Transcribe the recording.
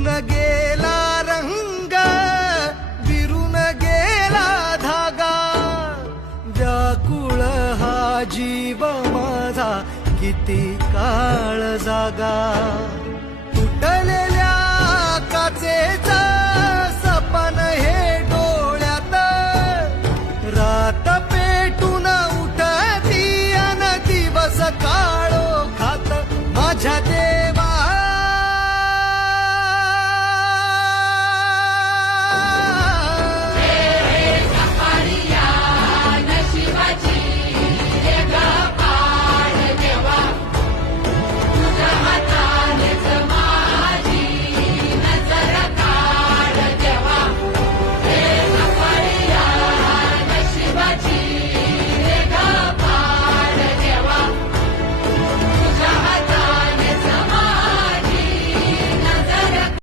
विरून गेला रंग, विरून गेला धागा, व्याकुळ हा जीव माझा किती काळ जागा.